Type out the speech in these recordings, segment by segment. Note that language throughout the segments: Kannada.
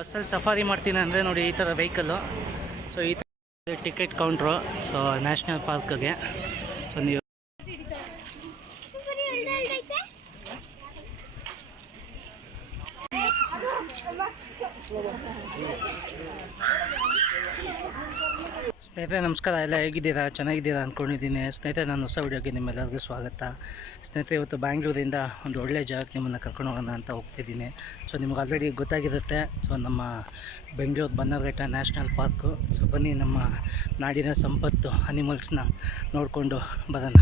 ಬಸ್ಸಲ್ಲಿ ಸಫಾರಿ ಮಾಡ್ತೀನಿ ಅಂದರೆ ನೋಡಿ ಈ ಥರ ವೆಹಿಕಲ್ಲು. ಸೊ ಈ ಥರ ಟಿಕೆಟ್ ಕೌಂಟ್ರು. ಸೊ ನ್ಯಾಷನಲ್ ಪಾರ್ಕ್ಗೆ ಸೊ ನೀವು ಸ್ನೇಹಿತರೆ ನಮಸ್ಕಾರ. ಎಲ್ಲ ಹೇಗಿದ್ದೀರಾ? ಚೆನ್ನಾಗಿದ್ದೀರಾ ಅಂದ್ಕೊಂಡಿದ್ದೀನಿ. ಸ್ನೇಹಿತರೆ ನಾನು ಹೊಸ ವಿಡಿಯೋಗೆ ನಿಮ್ಮೆಲ್ಲರಿಗೂ ಸ್ವಾಗತ. ಸ್ನೇಹಿತರೆ ಇವತ್ತು ಬ್ಯಾಂಗ್ಳೂರಿಂದ ಒಂದು ಒಳ್ಳೆಯ ಜಾಗಕ್ಕೆ ನಿಮ್ಮನ್ನು ಕರ್ಕೊಂಡು ಹೋಗೋಣ ಅಂತ ಹೋಗ್ತಿದ್ದೀನಿ. ಸೊ ನಿಮ್ಗೆ ಆಲ್ರೆಡಿ ಗೊತ್ತಾಗಿರುತ್ತೆ. ಸೊ ನಮ್ಮ Bengaluru Bannerghatta national park. So ಬನ್ನಿ ನಮ್ಮ ನಾಡಿನ ಸಂಪತ್ತು ಅನಿಮಲ್ಸ್ನ ನೋಡಿಕೊಂಡು ಬರೋಣ.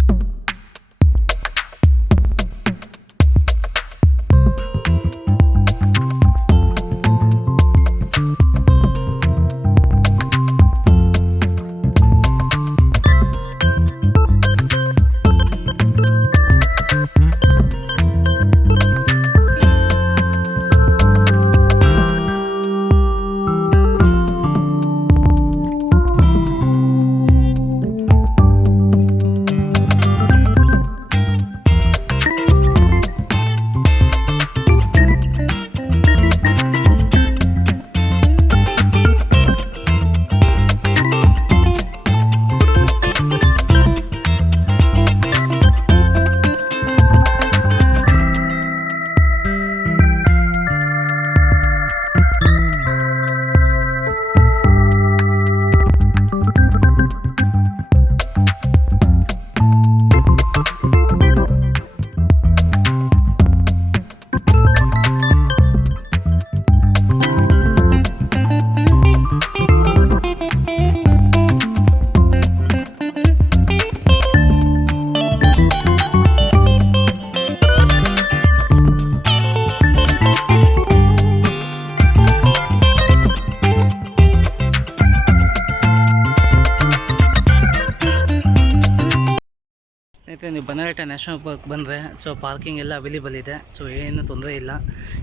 ನೀವು ಬನ್ನರ್ಘಟ್ಟ ನ್ಯಾಷನಲ್ ಪಾರ್ಕ್ ಬಂದರೆ ಸೊ ಪಾರ್ಕಿಂಗ್ ಎಲ್ಲ ಅವೈಲೇಬಲ್ ಇದೆ. ಸೊ ಏನು ತೊಂದರೆ ಇಲ್ಲ.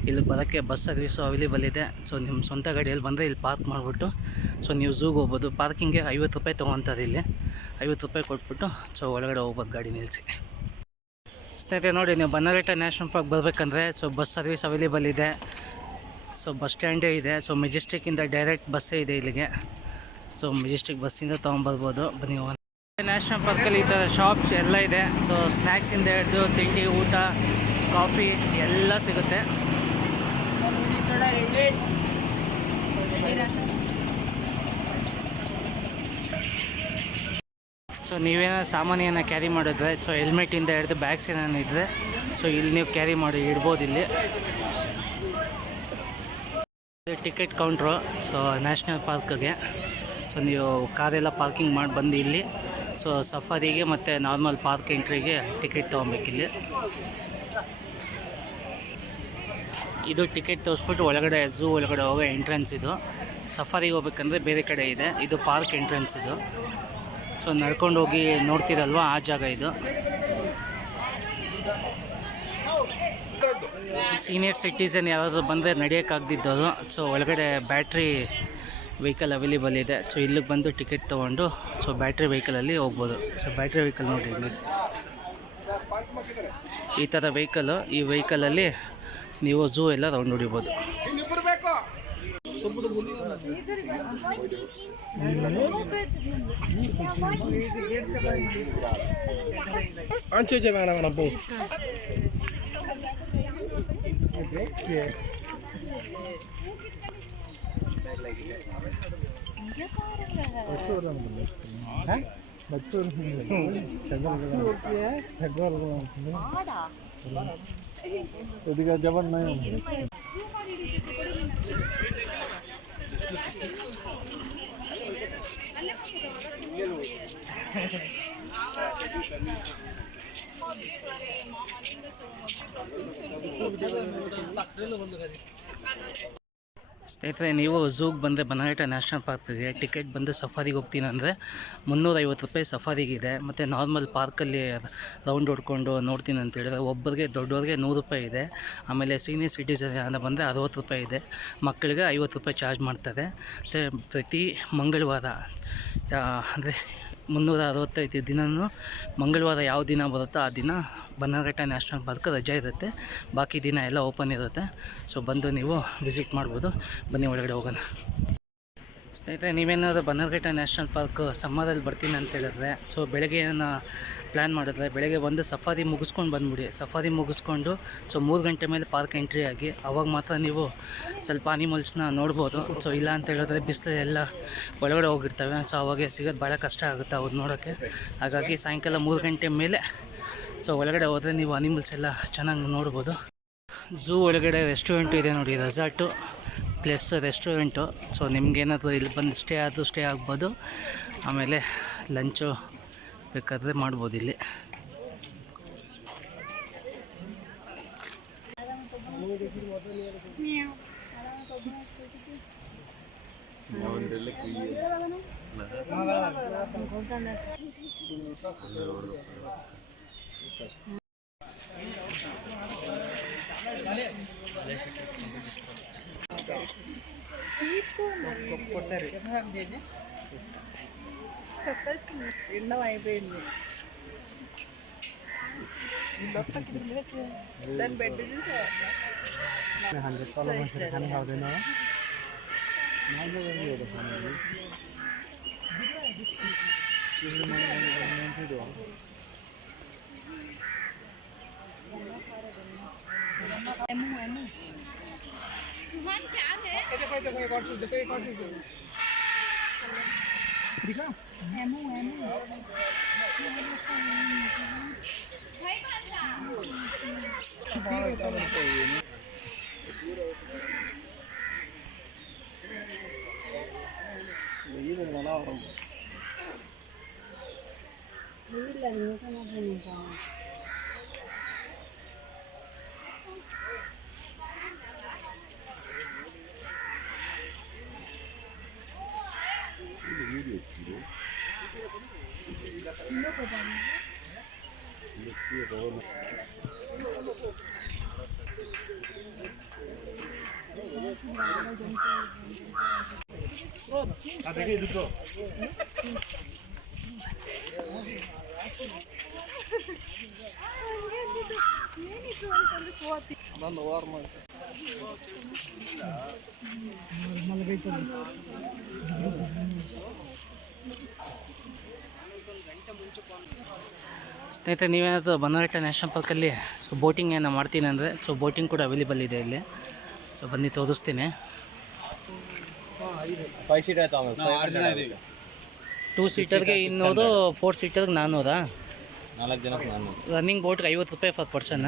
ಇಲ್ಲಿ ಬರೋಕ್ಕೆ ಬಸ್ ಸರ್ವಿಸು ಅವೈಲೇಬಲ್ ಇದೆ. ಸೊ ನಿಮ್ಮ ಸ್ವಂತ ಗಾಡಿಯಲ್ಲಿ ಬಂದರೆ ಇಲ್ಲಿ ಪಾರ್ಕ್ ಮಾಡಿಬಿಟ್ಟು ಸೊ ನೀವು ಝೂಗೆ ಹೋಗ್ಬೋದು. ಪಾರ್ಕಿಂಗ್ಗೆ 50 ರೂಪಾಯಿ ತೊಗೊತಾರೆ. ಇಲ್ಲಿ 50 ರೂಪಾಯಿ ಕೊಟ್ಬಿಟ್ಟು ಸೊ ಒಳಗಡೆ ಹೋಗ್ಬೋದು ಗಾಡಿ ನಿಲ್ಲಿಸಿ. ಸ್ನೇಹಿತರೆ ನೋಡಿ, ನೀವು ಬನ್ನರ್ಘಟ್ಟ ನ್ಯಾಷನಲ್ ಪಾರ್ಕ್ ಬರಬೇಕಂದ್ರೆ ಸೊ ಬಸ್ ಸರ್ವಿಸ್ ಅವೈಲೇಬಲ್ ಇದೆ. ಸೊ ಬಸ್ ಸ್ಟ್ಯಾಂಡೇ ಇದೆ. ಸೊ ಮೆಜೆಸ್ಟಿಕ್ಕಿಂದ ಡೈರೆಕ್ಟ್ ಬಸ್ಸೇ ಇದೆ ಇಲ್ಲಿಗೆ. ಸೊ ಮೆಜೆಸ್ಟಿಕ್ ಬಸ್ಸಿಂದ ತೊಗೊಂಬರ್ಬೋದು. ಬನ್ನಿ ಹೋಗೋಣ. ನ್ಯಾಷನಲ್ ಪಾರ್ಕಲ್ಲಿ ಈ ಥರ ಶಾಪ್ಸ್ ಎಲ್ಲ ಇದೆ. ಸೊ ಸ್ನ್ಯಾಕ್ಸಿಂದ ಹಿಡಿದು ತಿಂಡಿ, ಊಟ, ಕಾಫಿ ಎಲ್ಲ ಸಿಗುತ್ತೆ. ಸೊ ನೀವೇನೋ ಸಾಮಾನ್ಯನ ಕ್ಯಾರಿ ಮಾಡಿದ್ರೆ ಸೊ ಹೆಲ್ಮೆಟಿಂದ ಹಿಡಿದು ಬ್ಯಾಗ್ಸ್ ಏನೇನು ಇದ್ದರೆ ಸೊ ಇಲ್ಲಿ ನೀವು ಕ್ಯಾರಿ ಮಾಡಿ ಇಡ್ಬೋದು. ಇಲ್ಲಿ ಟಿಕೆಟ್ ಕೌಂಟ್ರು. ಸೊ ನ್ಯಾಷನಲ್ ಪಾರ್ಕ್ಗೆ ಸೊ ನೀವು ಕಾರೆಲ್ಲ ಪಾರ್ಕಿಂಗ್ ಮಾಡಿ ಬಂದು ಇಲ್ಲಿ ಸೊ ಸಫಾರಿಗೆ ಮತ್ತು ನಾರ್ಮಲ್ ಪಾರ್ಕ್ ಎಂಟ್ರಿಗೆ ಟಿಕೆಟ್ ತೊಗೊಬೇಕಿಲ್ಲಿ. ಇದು ಟಿಕೆಟ್ ತೋರಿಸ್ಬಿಟ್ಟು ಒಳಗಡೆ ಝೂ ಒಳಗಡೆ ಹೋಗೋ ಎಂಟ್ರೆನ್ಸ್ ಇದು. ಸಫಾರಿಗೆ ಹೋಗ್ಬೇಕಂದ್ರೆ ಬೇರೆ ಕಡೆ ಇದೆ. ಇದು ಪಾರ್ಕ್ ಎಂಟ್ರೆನ್ಸ್ ಇದು. ಸೊ ನಡ್ಕೊಂಡು ಹೋಗಿ ನೋಡ್ತೀರಲ್ವ ಆ ಜಾಗ ಇದು. ಸೀನಿಯರ್ ಸಿಟಿಸನ್ ಯಾರಾದರೂ ಬಂದರೆ ನಡೆಯೋಕ್ಕಾಗ್ದಿದ್ದವರು ಸೊ ಒಳಗಡೆ ಬ್ಯಾಟ್ರಿ ವೆಹಿಕಲ್ ಅವೈಲೇಬಲ್ ಇದೆ. ಸೊ ಇಲ್ಲಿಗೆ ಬಂದು ಟಿಕೆಟ್ ತೊಗೊಂಡು ಸೊ ಬ್ಯಾಟ್ರಿ ವೆಹಿಕಲಲ್ಲಿ ಹೋಗ್ಬೋದು. ಸೊ ಬ್ಯಾಟ್ರಿ ವೆಹಿಕಲ್ ನೋಡಿ ಇಲ್ಲಿ ಈ ಥರ ವೆಹಿಕಲ್ಲು. ಈ ವೆಹಿಕಲಲ್ಲಿ ನೀವು ಝೂ ಎಲ್ಲ ರೌಂಡ್ ಹೊಡಿಬೋದು. जबन नहीं ಸ್ನೇಹಿತರೆ, ನೀವು ಝೂಗೆ ಬಂದರೆ ಬನ್ನರ್ಘಟ್ಟ ನ್ಯಾಷನಲ್ ಪಾರ್ಕ್ಗೆ ಟಿಕೆಟ್ ಬಂದು ಸಫಾರಿಗೆ ಹೋಗ್ತೀನಿ ಅಂದರೆ 350 ರೂಪಾಯಿ ಸಫಾರಿಗಿದೆ. ಮತ್ತು ನಾರ್ಮಲ್ ಪಾರ್ಕಲ್ಲಿ ರೌಂಡ್ ಹೊಡ್ಕೊಂಡು ನೋಡ್ತೀನಿ ಅಂತ ಹೇಳಿದ್ರೆ ಒಬ್ಬರಿಗೆ ದೊಡ್ಡವ್ರಿಗೆ 100 ರೂಪಾಯಿ ಇದೆ. ಆಮೇಲೆ ಸೀನಿಯರ್ ಸಿಟಿಸನ್ ಅಂತ ಬಂದರೆ 60 ರೂಪಾಯಿ ಇದೆ. ಮಕ್ಕಳಿಗೆ 50 ರೂಪಾಯಿ ಚಾರ್ಜ್ ಮಾಡ್ತಾರೆ. ಮತ್ತು ಪ್ರತಿ ಮಂಗಳವಾರ ಅಂದರೆ 365 ದಿನವೂ ಮಂಗಳವಾರ ಯಾವ ದಿನ ಬರುತ್ತೋ ಆ ದಿನ ಬನ್ನರಘಟ್ಟ ನ್ಯಾಷನಲ್ ಪಾರ್ಕ್ ರಜೆ ಇರುತ್ತೆ. ಬಾಕಿ ದಿನ ಎಲ್ಲ ಓಪನ್ ಇರುತ್ತೆ. ಸೊ ಬಂದು ನೀವು ವಿಸಿಟ್ ಮಾಡ್ಬೋದು. ಬನ್ನಿ ಒಳಗಡೆ ಹೋಗೋಣ. ಸ್ನೇಹಿತರೆ, ನೀವೇನಾದರೂ ಬನ್ನರಘಟ್ಟ ನ್ಯಾಷನಲ್ ಪಾರ್ಕ್ ಸಮ್ಮರಲ್ಲಿ ಬರ್ತೀನಿ ಅಂತ ಹೇಳಿದ್ರೆ, ಸೊ ಬೆಳಗ್ಗೆ ಪ್ಲ್ಯಾನ್ ಮಾಡಿದ್ರೆ ಬೆಳಗ್ಗೆ ಬಂದು ಸಫಾರಿ ಮುಗಿಸ್ಕೊಂಡು ಬಂದುಬಿಡಿ. ಸಫಾರಿ ಮುಗಿಸ್ಕೊಂಡು ಸೊ 3 ಗಂಟೆ ಮೇಲೆ ಪಾರ್ಕ್ ಎಂಟ್ರಿ ಆಗಿ, ಅವಾಗ ಮಾತ್ರ ನೀವು ಸ್ವಲ್ಪ ಅನಿಮಲ್ಸ್ನ ನೋಡ್ಬೋದು. ಸೊ ಇಲ್ಲ ಅಂತ ಹೇಳಿದ್ರೆ ಬಿಸಿಲು ಎಲ್ಲ ಒಳಗಡೆ ಹೋಗಿರ್ತವೆ. ಸೊ ಅವಾಗ ಸಿಗೋದು ಭಾಳ ಕಷ್ಟ ಆಗುತ್ತೆ ಅವ್ರು ನೋಡೋಕ್ಕೆ. ಹಾಗಾಗಿ ಸಾಯಂಕಾಲ 3 ಗಂಟೆ ಮೇಲೆ ಸೊ ಒಳಗಡೆ ಹೋದರೆ ನೀವು ಅನಿಮಲ್ಸ್ ಎಲ್ಲ ಚೆನ್ನಾಗಿ ನೋಡ್ಬೋದು. ಝೂ ಒಳಗಡೆ ರೆಸ್ಟೋರೆಂಟು ಇದೆ ನೋಡಿ, ರೆಸಾರ್ಟು ಪ್ಲಸ್ ರೆಸ್ಟೋರೆಂಟು. ಸೊ ನಿಮ್ಗೇನಾದರೂ ಇಲ್ಲಿ ಬಂದು ಸ್ಟೇ ಆಗ್ಬೋದು. ಆಮೇಲೆ ಲಂಚು ಬೇಕಾದರೆ ಮಾಡ್ಬೋದು ಇಲ್ಲಿ. అయిపోయింది దాని బెడ్ చూసా ಸ್ನೇಹಿತರೆ, ನೀವೇನಾದರೂ ಬನ್ನರಘಟ್ಟ ನ್ಯಾಷನಲ್ ಪಾರ್ಕಲ್ಲಿ ಸೊ ಬೋಟಿಂಗ್ ಏನೋ ಮಾಡ್ತೀನಿ ಅಂದರೆ ಸೊ ಬೋಟಿಂಗ್ ಕೂಡ ಅವೈಲೇಬಲ್ ಇದೆ ಇಲ್ಲಿ. ಸೊ ಬನ್ನಿ ತೋರಿಸ್ತೀನಿ. 2 ಸೀಟರ್ಗೆ 200, 4 ಸೀಟರ್ಗೆ 400. 4 ಜನಕ್ಕೆ 400. ರನ್ನಿಂಗ್ ಬೋಟ್ಗೆ 50 ರೂಪಾಯಿ ಫರ್ ಪರ್ಸನ್ನ.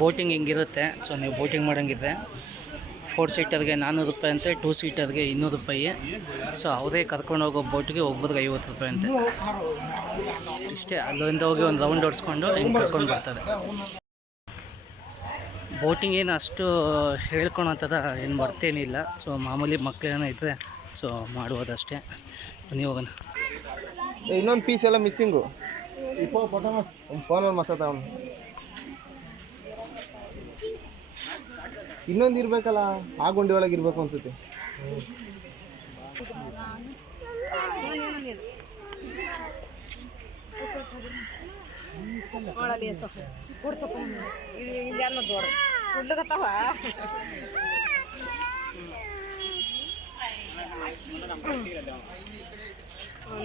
ಬೋಟಿಂಗ್ ಹಿಂಗಿರುತ್ತೆ. ಸೊ ನೀವು ಬೋಟಿಂಗ್ ಮಾಡೋಂಗಿದ್ರೆ 4 ಸೀಟರ್ಗೆ 400 ರೂಪಾಯಿ ಅಂತೆ, 2 ಸೀಟರ್ಗೆ 200 ರೂಪಾಯಿ. ಸೊ ಅವರೇ ಕರ್ಕೊಂಡು ಹೋಗೋ ಬೋಟಿಗೆ ಒಬ್ಬರಿಗೆ 50 ರೂಪಾಯಿ ಅಂತೆ. ಇಷ್ಟೇ, ಅಲ್ಲಿಂದ ಹೋಗಿ ಒಂದು ರೌಂಡ್ ಹೊಡ್ಸ್ಕೊಂಡು ಹಿಂಗೆ ಕರ್ಕೊಂಡು ಬರ್ತಾರೆ. ಬೋಟಿಂಗ್ ಏನು ಅಷ್ಟು ಹೇಳ್ಕೊಳೋಂಥದ್ದು ಏನು ಬರ್ತೇನಿಲ್ಲ. ಸೊ ಮಾಮೂಲಿ ಮಕ್ಕಳೇನೋ ಇದ್ದರೆ ಸೊ ಮಾಡ್ಬೋದಷ್ಟೇ. ಬನ್ನಿ ಹೋಗೋಣ. ಇನ್ನೊಂದು ಪೀಸ್ ಎಲ್ಲ ಮಿಸ್ಸಿಂಗು. ಫೋನಲ್ಲಿ ಮಸಾತ ಅವನು ಇನ್ನೊಂದು ಇರಬೇಕಲ್ಲ, ಆ ಗುಂಡಿ ಒಳಗೆ ಇರಬೇಕು ಅನ್ಸುತ್ತೆ.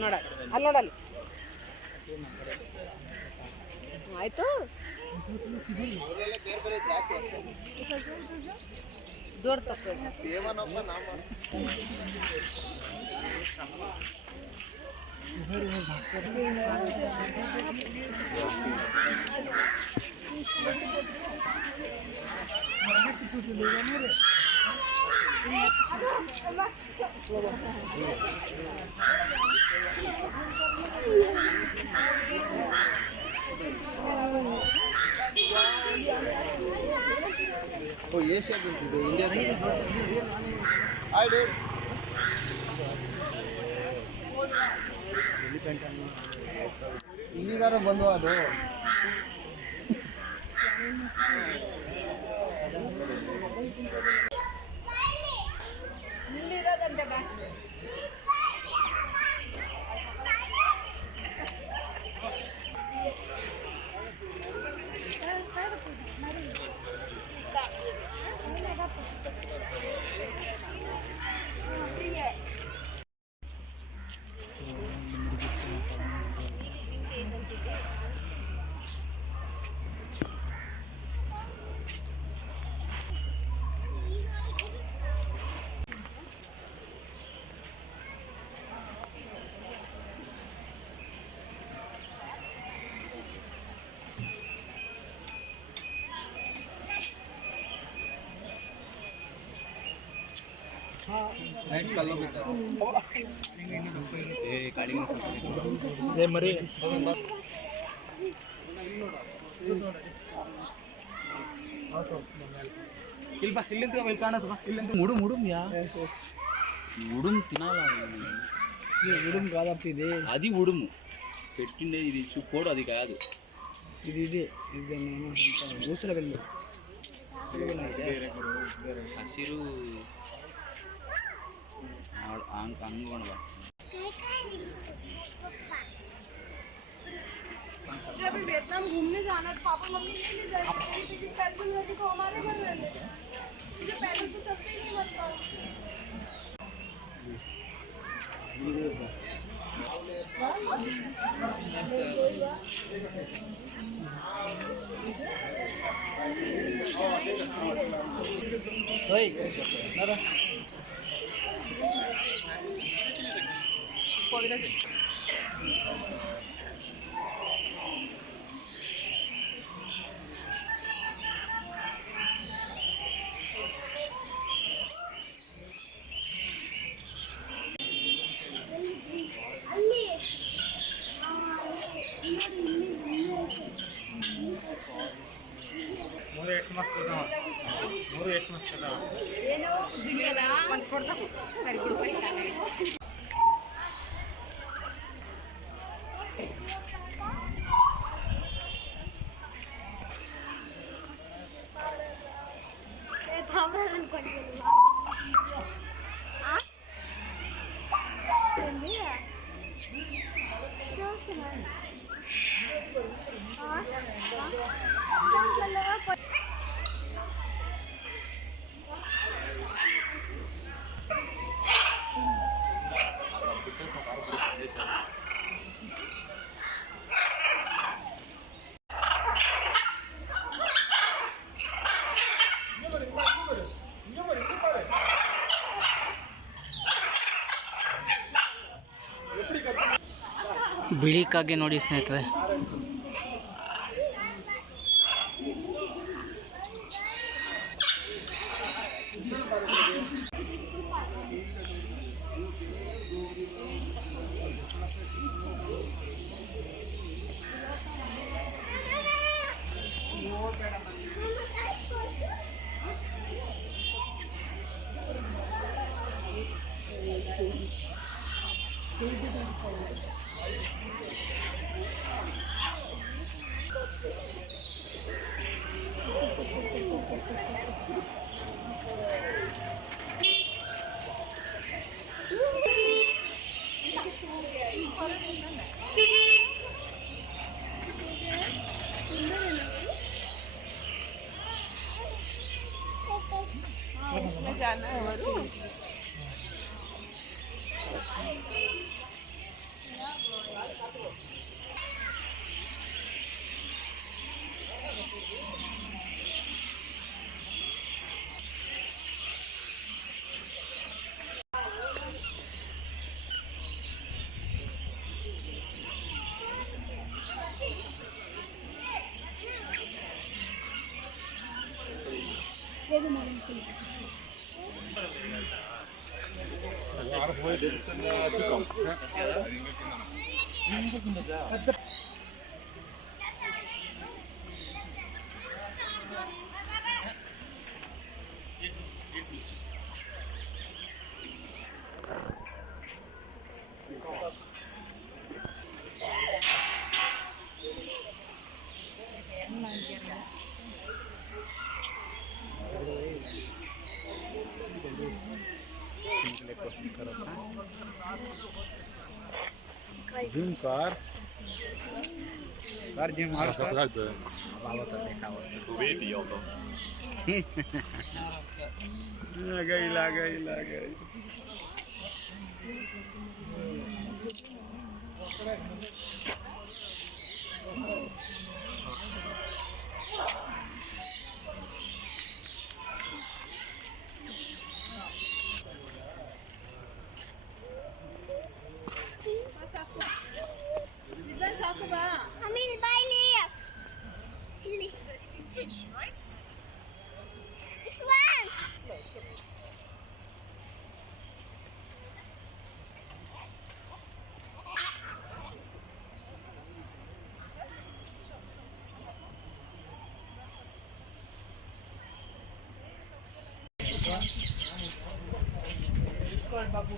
ನೋಡ ಅಲ್ಲಿ ನೋಡಲ್ಲಿ ಆಯ್ತು. ದೊಡ್ಡ ತಪ್ಪು ಓ ಏಷ್ಯಾದಂತಿದೆ, ಇಂಡಿಯಾ ಈಗಾರ ಬಂದು ಅದು ಮರಿ ముడుం ముడుం యా ఉడుం తినాలా ఉడుం కాదప్ప ఇది అది ఉడుము పెట్టిండేది ఇది చూపోడు అది కాదు ఇది ఊసల వెళ్ళి ಹಸಿರು ಅಂಗಣವ जब वियतनाम घूमने जाना तो पापा मम्मी नहीं ले जाते टिकट कैंसिल होती तो हमारे घर रहने मुझे पहले तो चलते ही नहीं बनता ಓಯ್ ನರ ಏನೋ ಬಿಡಿಯಲ್ಲ ಒಂದು ಕೊಡ್ತಾ ಸರಿ ಬಿಡು ಕೈ ಕಾಲ ಪವರ್ ಅನ್ಕೊಂಡಿಲ್ಲ ಬಿಳಿ ಕಾಗೆ ನೋಡಿ ಸ್ನೇಹಿತರೆ, जाना है वरू जूम कर जूम मार लगा जिद्दन साಕು ಬಾ ಅಮ್ಮಿ ಬಾಯ್ಲಿ ಇಲ್ಲಿ ಇಶ್ವಾನ್ ಬಾಬು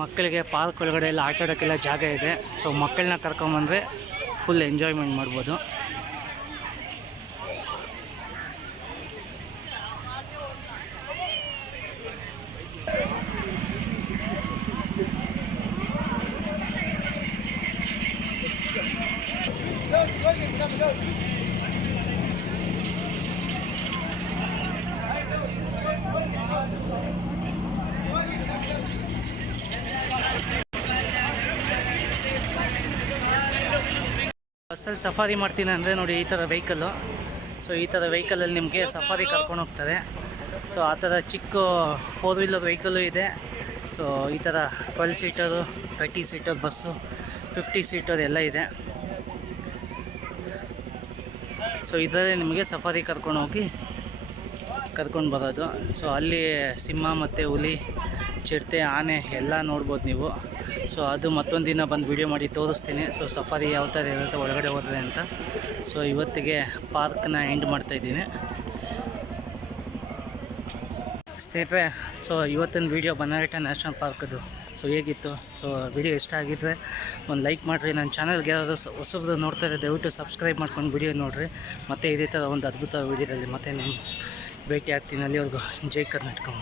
ಮಕ್ಕಳಿಗೆ ಪಾರ್ಕ್ ಒಳಗಡೆ ಎಲ್ಲ ಆಟ ಆಡೋಕ್ಕೆಲ್ಲ ಜಾಗ ಇದೆ. ಸೊ ಮಕ್ಕಳನ್ನ ಕರ್ಕೊಂಬಂದರೆ ಫುಲ್ ಎಂಜಾಯ್ಮೆಂಟ್ ಮಾಡ್ಬೋದು. ಬಸ್ಸಲ್ಲಿ ಸಫಾರಿ ಮಾಡ್ತೀನಿ ಅಂದರೆ ನೋಡಿ ಈ ಥರ ವೆಹಿಕಲ್ಲು. ಸೊ ಈ ಥರ ವೆಹಿಕಲಲ್ಲಿ ನಿಮಗೆ ಸಫಾರಿ ಕರ್ಕೊಂಡು ಹೋಗ್ತಾರೆ. ಸೊ ಆ ಥರ ಚಿಕ್ಕ 4 ವೀಲರ್ ವೆಹಿಕಲ್ಲು ಇದೆ. ಸೊ ಈ ಥರ 12 ಸೀಟರು, 30 ಸೀಟರ್ ಬಸ್ಸು, 50 ಸೀಟರ್ ಎಲ್ಲ ಇದೆ. ಸೊ ಇದರಲ್ಲಿ ನಿಮಗೆ ಸಫಾರಿ ಕರ್ಕೊಂಡು ಬರೋದು. ಸೊ ಅಲ್ಲಿ ಸಿಂಹ ಮತ್ತು ಹುಲಿ, ಚಿರತೆ, ಆನೆ ಎಲ್ಲ ನೋಡ್ಬೋದು ನೀವು. ಸೊ ಅದು ಮತ್ತೊಂದು ದಿನ ಬಂದು ವೀಡಿಯೋ ಮಾಡಿ ತೋರಿಸ್ತೀನಿ. ಸೊ ಸಫಾರಿ ಯಾವ ಥರ ಇರುತ್ತೆ ಒಳಗಡೆ ಹೋದರೆ ಅಂತ. ಸೊ ಇವತ್ತಿಗೆ ಪಾರ್ಕ್ನ ಎಂಡ್ ಮಾಡ್ತಾಯಿದ್ದೀನಿ ಸ್ನೇಹಿತರೆ. ಸೊ ಇವತ್ತಿನ ವೀಡಿಯೋ ಬನ್ನಾರಘಟ್ಟ ನ್ಯಾಷನಲ್ ಪಾರ್ಕದು ಸೊ ಹೇಗಿತ್ತು. ಸೊ ವಿಡಿಯೋ ಇಷ್ಟ ಆಗಿದ್ದರೆ ಒಂದು ಲೈಕ್ ಮಾಡಿರಿ. ನನ್ನ ಚಾನಲ್ಗೆ ಯಾರಾದರೂ ಹೊಸಬ್ರು ನೋಡ್ತಾ ಇದ್ದರೆ ದಯವಿಟ್ಟು ಸಬ್ಸ್ಕ್ರೈಬ್ ಮಾಡ್ಕೊಂಡು ವಿಡಿಯೋ ನೋಡಿರಿ. ಮತ್ತು ಇದೇ ಥರ ಒಂದು ಅದ್ಭುತ ವೀಡಿಯೋದಲ್ಲಿ ಮತ್ತೆ ನಿಮ್ಮ ಭೇಟಿ ಆಗ್ತೀನಿ. ಅಲ್ಲಿವರೆಗೂ ಜೈ ಕರ್ನಾಟಕ.